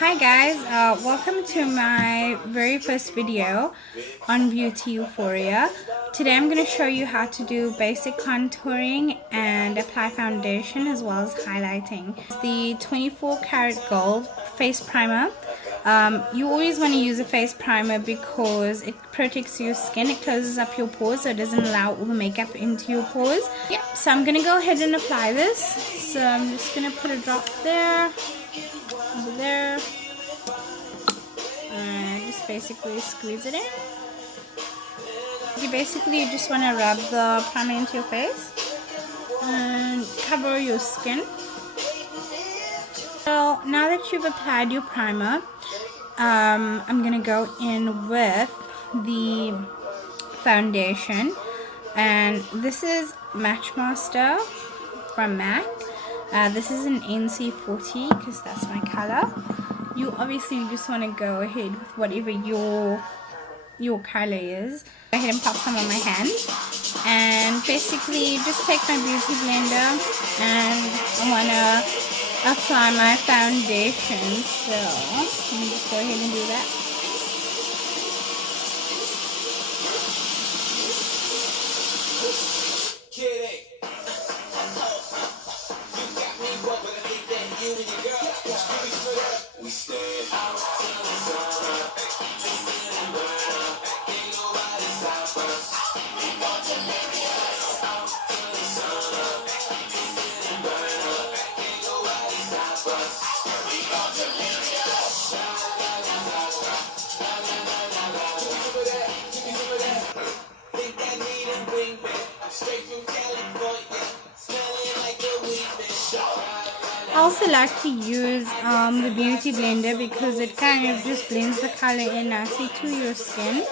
Hi guys, welcome to my very first video on beauty euphoria. Today I'm going to show you how to do basic contouring and apply foundation as well as highlighting. The 24 karat gold face primer. You always want to use a face primer because it protects your skin, it closes up your pores so it doesn't allow all the makeup into your pores. Yep, so I'm going to go ahead and apply this. So I'm just going to put a drop there, over there, and just basically squeeze it in. You just want to rub the primer into your face and cover your skin. So now that you've applied your primer, I'm gonna go in with the foundation, and this is Matchmaster from MAC. This is an NC40 because that's my color. You obviously just want to go ahead with whatever your color is. Go ahead and pop some on my hand, and basically just take my beauty blender and I want to apply my foundation. So let me just go ahead and do that. I also like to use the beauty blender because it kind of just blends the color in nicely to your skin.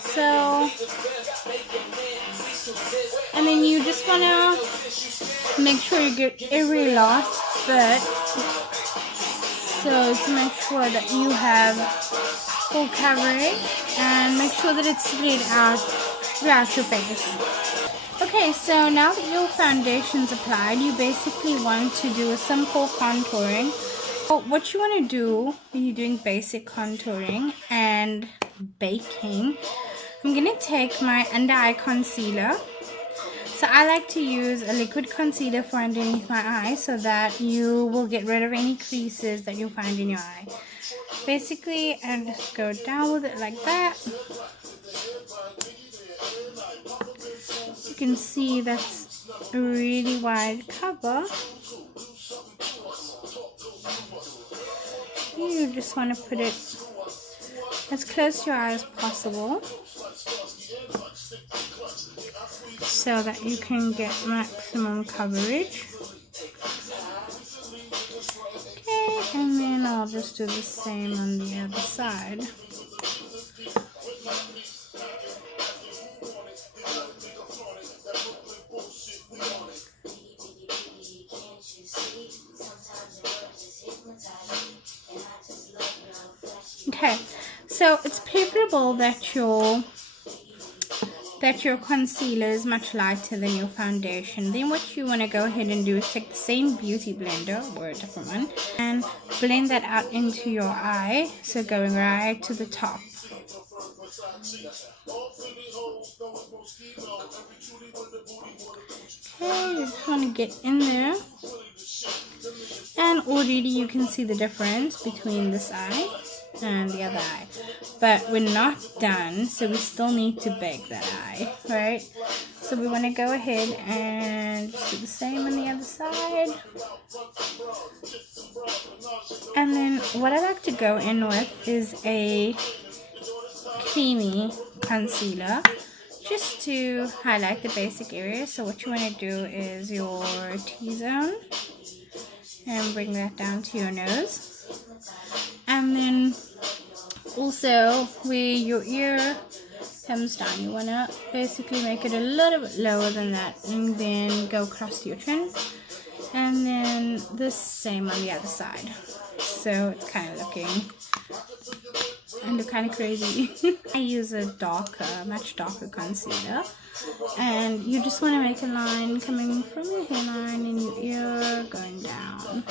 So, and then you just want to make sure you get every last bit, so to make sure that you have full coverage and make sure that it's spread out throughout your face. Okay, so now that your foundation's applied, you basically want to do a simple contouring. So what you want to do when you're doing basic contouring and baking, I'm going to take my under eye concealer. So I like to use a liquid concealer for underneath my eye so that you will get rid of any creases that you'll find in your eye. Basically, and just go down with it like that. You can see that's a really wide cover. You just want to put it as close to your eye as possible so that you can get maximum coverage. Okay, and then I'll just do the same on the other side. Okay, so it's preferable that your concealer is much lighter than your foundation. Then what you want to go ahead and do is take the same beauty blender, or a different one, and blend that out into your eye, so going right to the top. Okay, you just want to get in there, and already you can see the difference between this eye and the other eye, but we're not done, so we still need to bake that eye, right? So we want to go ahead and just do the same on the other side. And then what I like to go in with is a creamy concealer just to highlight the basic areas. So what you want to do is your T-zone and bring that down to your nose, and then also where your ear comes down, you want to basically make it a little bit lower than that, and then go across your chin, and then the same on the other side. So it's kind of looking kind of crazy. I use a much darker concealer, and you just want to make a line coming from your hairline in your ear going down.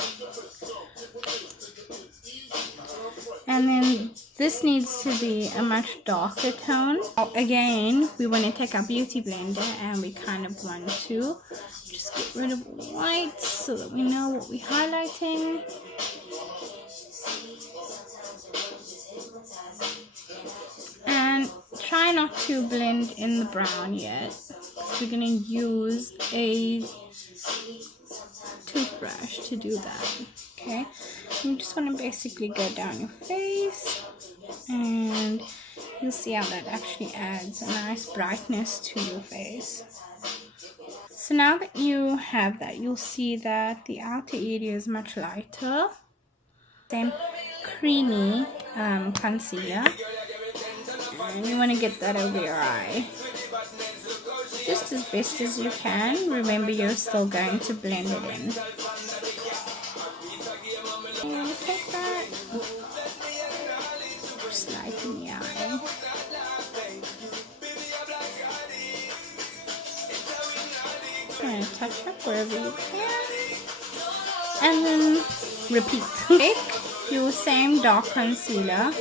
And then this needs to be a much darker tone. Again, we want to take our beauty blender and we kind of want to just get rid of white so that we know what we're highlighting. And try not to blend in the brown yet. We're going to use a toothbrush to do that. Okay, you just want to basically go down your face, and you'll see how that actually adds a nice brightness to your face. So now that you have that, you'll see that the outer area is much lighter. Same creamy concealer, and you want to get that over your eye just as best as you can. Remember, you're still going to blend it in. And take that, just lighten the eye. And touch up wherever you can, and then repeat. Take your same dark concealer,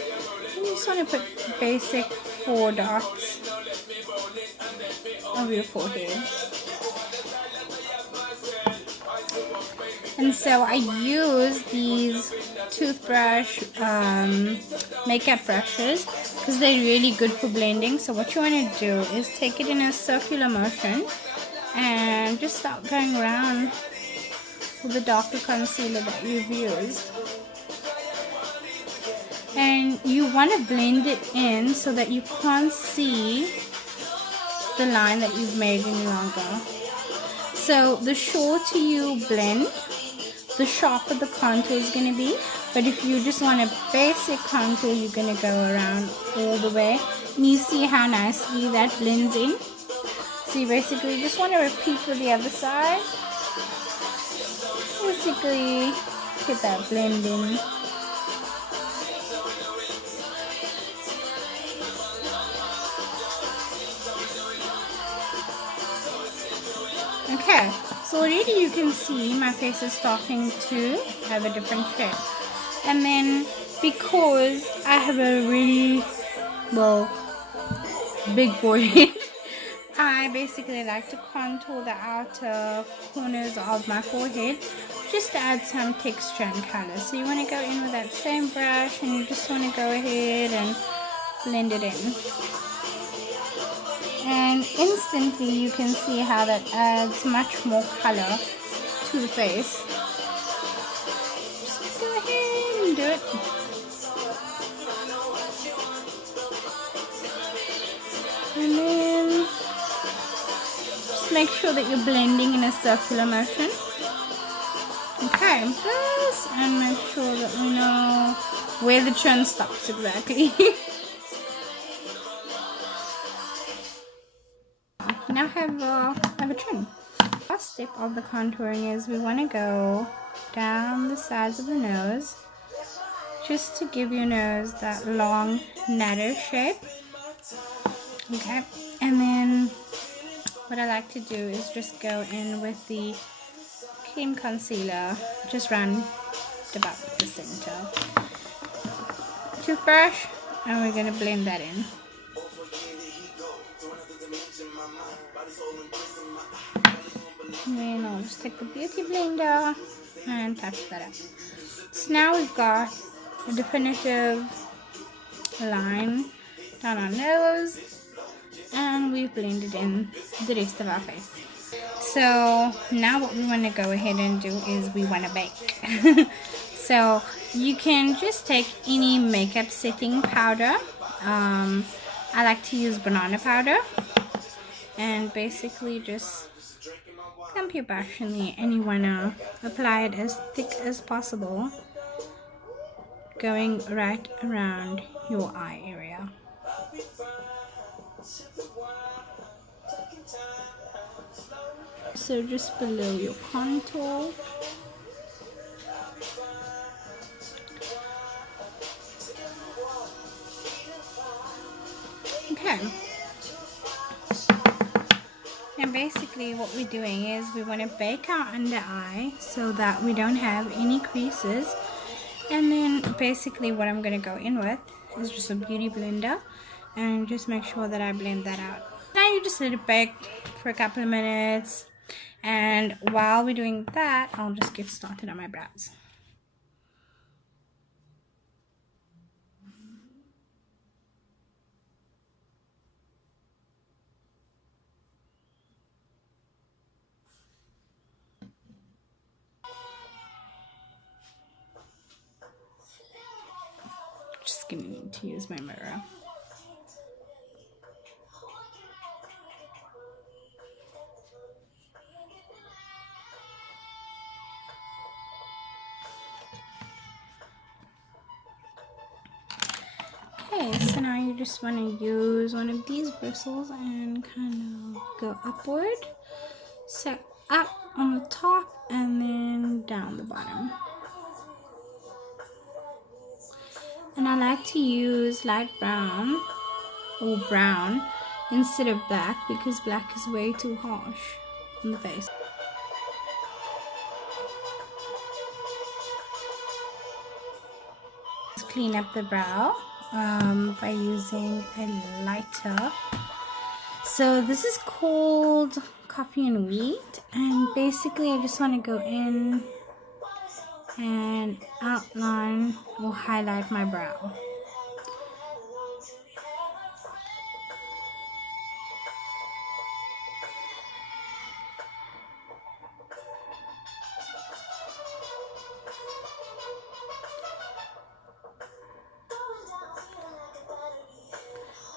you just want to put basic 4 dots over your forehead. And so I use these toothbrush makeup brushes because they're really good for blending. So what you want to do is take it in a circular motion and just start going around with the darker concealer that you've used. And you want to blend it in so that you can't see the line that you've made any longer. So the shorter you blend, the sharper the contour is going to be. But if you just want a basic contour, you're going to go around all the way. And you see how nicely that blends in. So you basically just want to repeat with the other side. Basically get that blend in. Okay, so already you can see my face is starting to have a different shape. And then because I have a really, well, big forehead, I basically like to contour the outer corners of my forehead just to add some texture and color. So you want to go in with that same brush and you just want to go ahead and blend it in. And instantly you can see how that adds much more color to the face. Just go ahead and do it. And then just make sure that you're blending in a circular motion. Okay, and make sure that we know where the chin stops exactly. Now have a chin. Last step of the contouring is we want to go down the sides of the nose just to give your nose that long, narrow shape. Okay, and then what I like to do is just go in with the cream concealer, just run about the center. Toothbrush, and we're going to blend that in. And then I'll just take the beauty blender and touch that up. So now we've got a definitive line down our nose, and we've blended in the rest of our face. So now what we want to go ahead and do is we want to bake. So you can just take any makeup setting powder. I like to use banana powder, and basically just clump your brush in there, and you want to apply it as thick as possible, going right around your eye area. So just below your contour. Okay. And basically what we're doing is we want to bake our under eye so that we don't have any creases. And then basically what I'm going to go in with is just a beauty blender and just make sure that I blend that out. Now you just let it bake for a couple of minutes, and while we're doing that, I'll just get started on my brows. Just gonna need to use my mirror. Okay, so now you just want to use one of these bristles and kind of go upward. So up on the top and then down the bottom. And I like to use light brown or brown instead of black because black is way too harsh on the face. Just clean up the brow by using a lighter. So this is called Coffee and Wheat, and basically I just want to go in and outline or highlight my brow.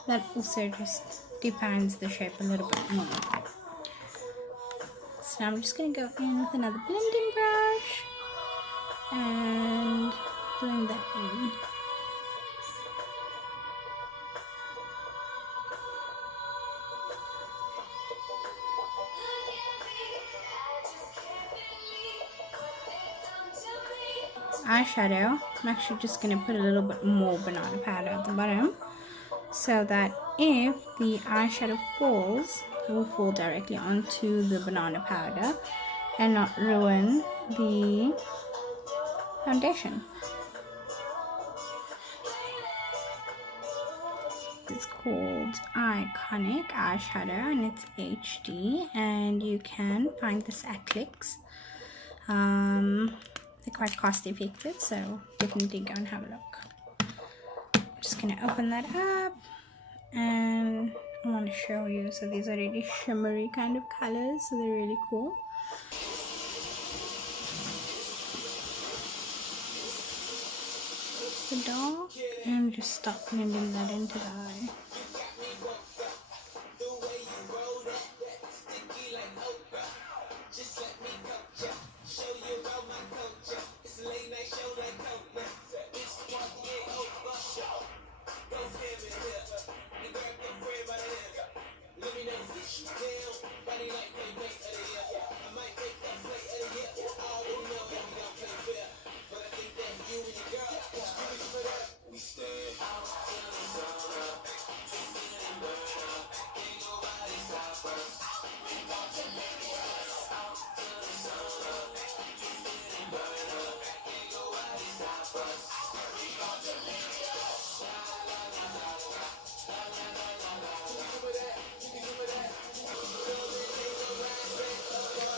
That also just defines the shape a little bit more. So I'm just going to go in with another blending brush and blend that in. Eyeshadow, I'm actually just going to put a little bit more banana powder at the bottom so that if the eyeshadow falls, it will fall directly onto the banana powder and not ruin the foundation. It's called Iconic Eyeshadow and it's HD, and you can find this at Clicks. They're quite cost effective, so definitely go and have a look. I'm just going to open that up and I want to show you. So these are really shimmery kind of colors, so they're really cool. The dark, and just start blending that into the eye.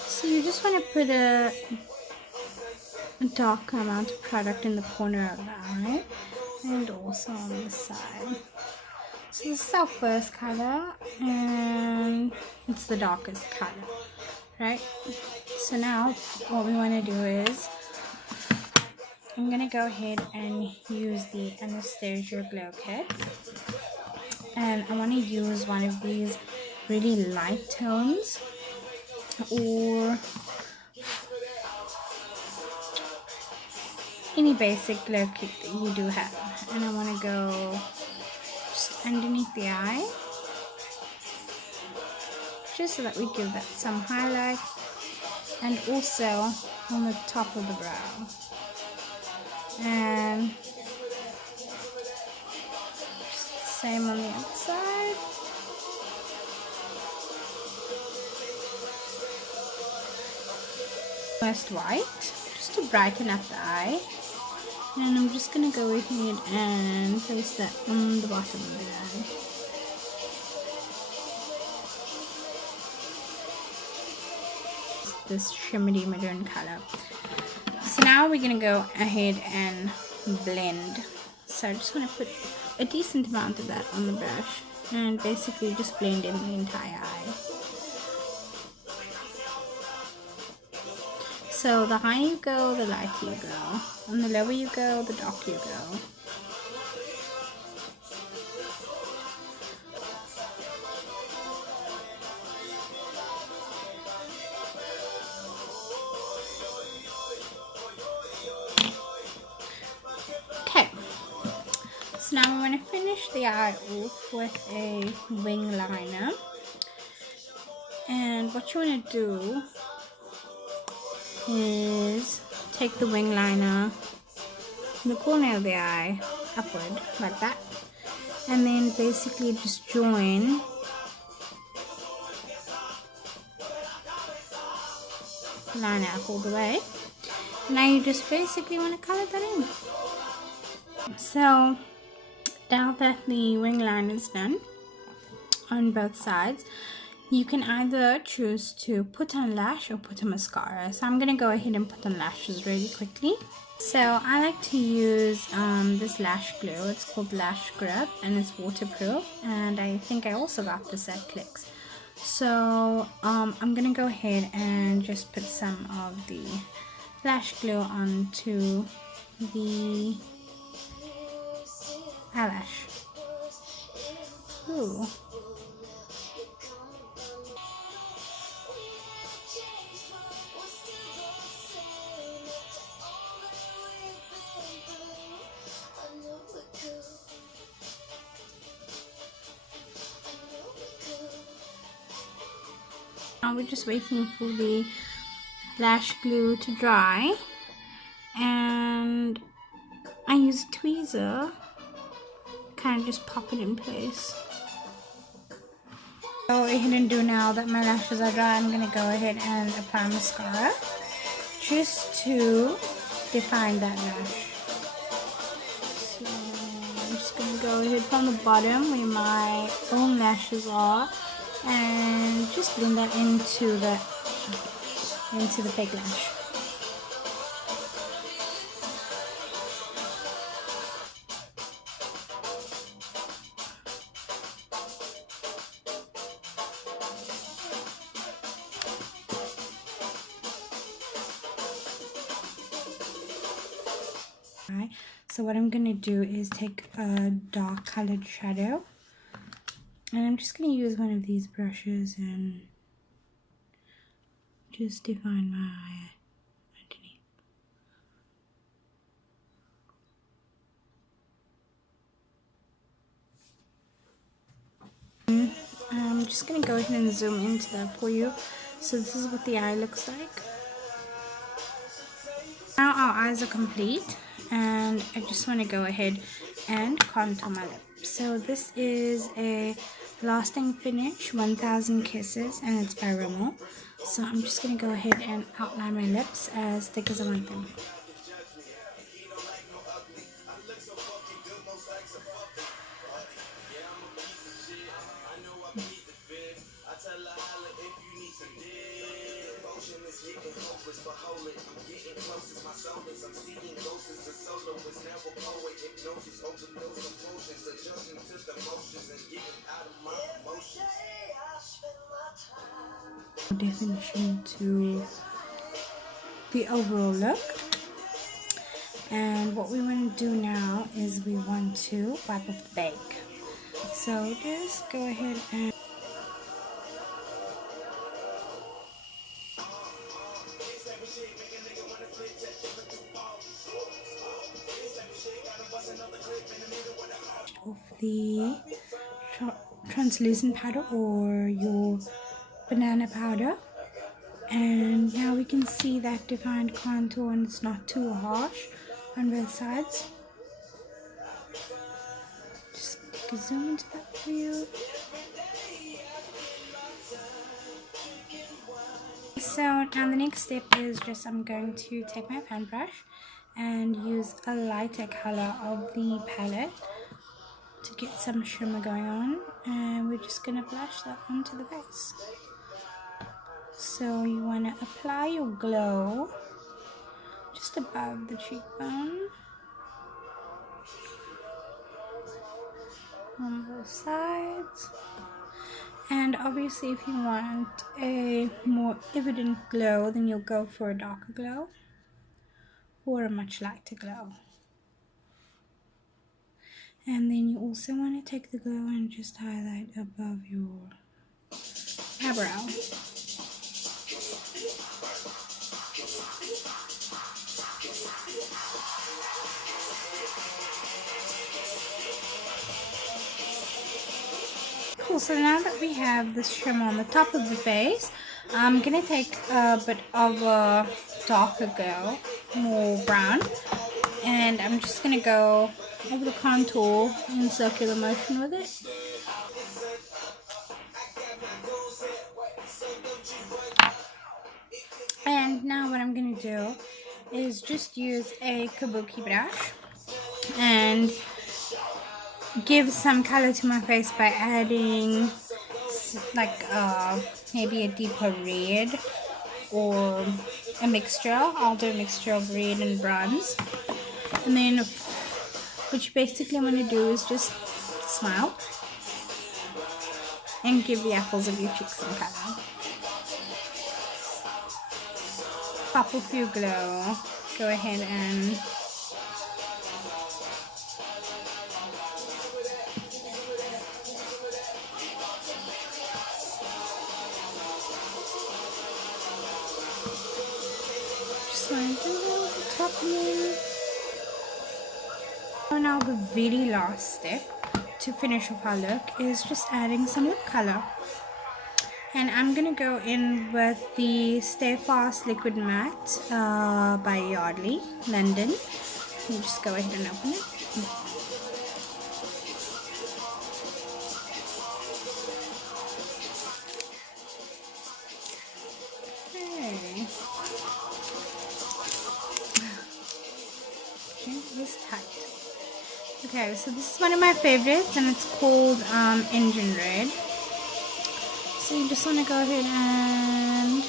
So you just want to put a dark amount of product in the corner of the eye and also on the side. So this is our first color and it's the darkest color, right? So now what we want to do is I'm going to go ahead and use the Anastasia Glow Kit, and I want to use one of these really light tones or any basic glow kit that you do have, and I want to go just underneath the eye just so that we give that some highlight, and also on the top of the brow, and same on the other side. Almost white, just to brighten up the eye. And I'm just going to go ahead and place that on the bottom of the eye. This shimmery maroon color. So now we're going to go ahead and blend. So I just want to put a decent amount of that on the brush and basically just blend in the entire eye. So the higher you go, the lighter you go. And the lower you go, the darker you go. Okay. So now I'm going to finish the eye off with a wing liner. And what you want to do is take the wing liner from the corner of the eye upward like that, and then basically just join the liner up all the way. Now you just basically want to color that in. So now that the wing liner is done on both sides, you can either choose to put on lash or put a mascara. So I'm going to go ahead and put on lashes really quickly. So I like to use this lash glue. It's called Lash Grip and it's waterproof, and I think I also got this at Clicks. So I'm going to go ahead and just put some of the lash glue onto the eyelash. Ooh. Now we're just waiting for the lash glue to dry, and I use a tweezer, kind of just pop it in place. Go ahead and do now that my lashes are dry. I'm going to go ahead and apply mascara just to define that lash. So I'm just going to go ahead from the bottom where my own lashes are and just blend that into the fake lash. So what I'm going to do is take a dark colored shadow, and I'm just going to use one of these brushes and just define my eye underneath. I'm just going to go ahead and zoom into that for you. So this is what the eye looks like. Now our eyes are complete, and I just want to go ahead and contour my lips. So this is a Lasting Finish 1000 Kisses, and it's by Rimmel. So I'm just going to go ahead and outline my lips as thick as I want them. Definition to the overall look, and what we want to do now is we want to wipe off the bake. So just go ahead and off the translucent powder or your banana powder, and now we can see that defined contour, and it's not too harsh on both sides. Just take a zoom into that for you. So now the next step is just I'm going to take my fan brush and use a lighter color of the palette to get some shimmer going on, and we're just going to blush that onto the face. So you want to apply your glow just above the cheekbone on both sides. And obviously if you want a more evident glow, then you'll go for a darker glow or a much lighter glow. And then you also want to take the glow and just highlight above your eyebrow. Cool, so now that we have this shimmer on the top of the face, I'm going to take a bit of a darker glow, more brown, and I'm just going to go over the contour in circular motion with it. And now what I'm going to do is just use a kabuki brush and give some color to my face by adding like maybe a deeper red or a mixture. I'll do a mixture of red and bronze. And then what you basically want to do is just smile and give the apples of your cheeks some color. Pop off your glow. Go ahead and just like the top here. Now the very last step to finish off our look is just adding some lip color. And I'm going to go in with the Stay Fast Liquid Matte by Yardley, London. You just go ahead and open it. Okay. It is tight. Okay, so this is one of my favorites and it's called Engine Red. So you just want to go ahead and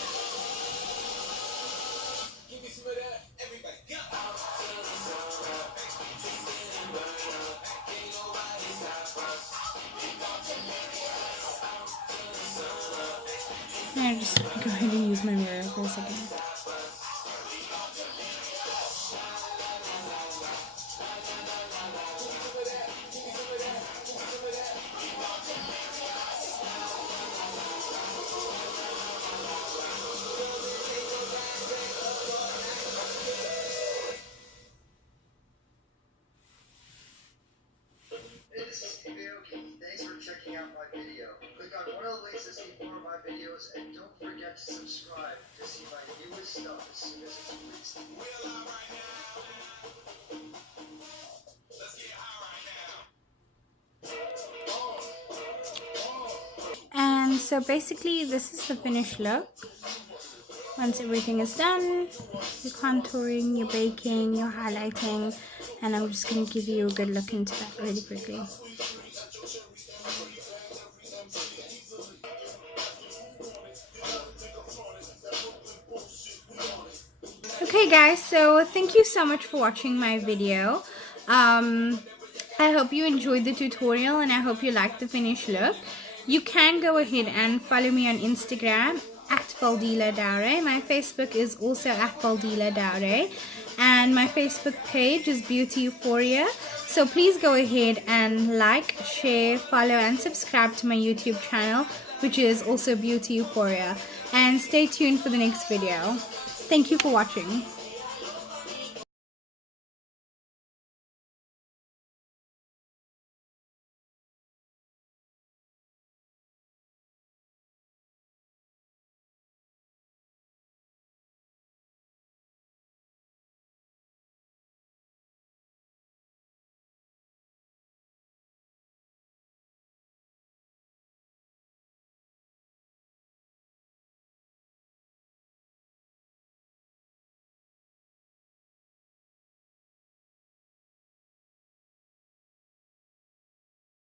just go ahead and use my mirror for a second. Thanks for checking out my video. Click on one of the links to see more of my videos, and don't forget to subscribe to see my newest stuff as soon as it's released. And so basically this is the finished look. Once everything is done, you're contouring, you're baking, you're highlighting, and I'm just going to give you a good look into that really quickly. Okay guys, so thank you so much for watching my video. I hope you enjoyed the tutorial and I hope you liked the finished look. You can go ahead and follow me on Instagram at Valdila Daure. My Facebook is also at Valdila Daure, and my Facebook page is Beauty Euphoria. So please go ahead and like, share, follow and subscribe to my YouTube channel, which is also Beauty Euphoria, and stay tuned for the next video. Thank you for watching.